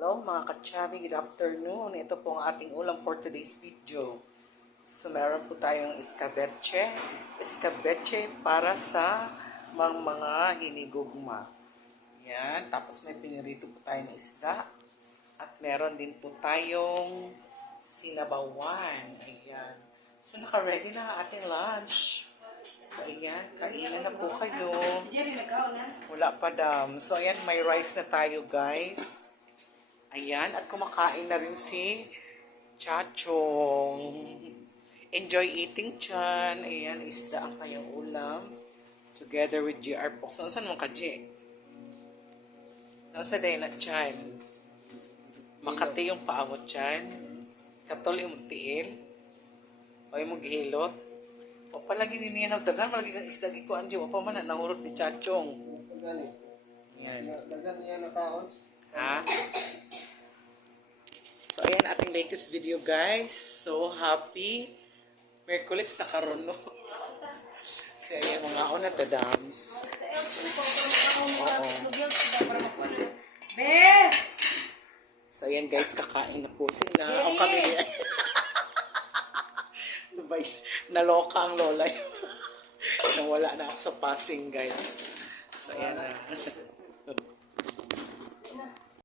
Hello mga kachabi, good afternoon. Ito po ang ating ulam for today's video. So meron po tayong escabeche. Escabeche para sa mga hinigugma. Yan, tapos may pinirito po tayong isda. At meron din po tayong sinabawan. Ayan. So naka-ready na ang ating lunch. So ayan, kainan na po kayo. Wala pa dam. So ayan, may rice na tayo guys. Ayan, at kumakain na rin si Chachong. Enjoy eating, Chan. Ayan, isda ang kanyang ulam. Together with GR Pox. Saan mo ka, J? Nasa day na, Chan? Makati yung paa mo, Chan. Katol yung tiil. O yung maghilot. O palagi nininaw. Dagan, malagi kang isda. Giko, Anji. O pa man, nangurot ni Chachong. Yan. Dagan niya na kaon. Ha? So, ayan ating latest video, guys. So, happy Merkulis na karon, no? So, ayan, mga una tadams. So, ayan, guys, kakain na po sila. O, kami. Diba, naloka ang lola. Nawala na ako sa passing, guys. So, ayan na.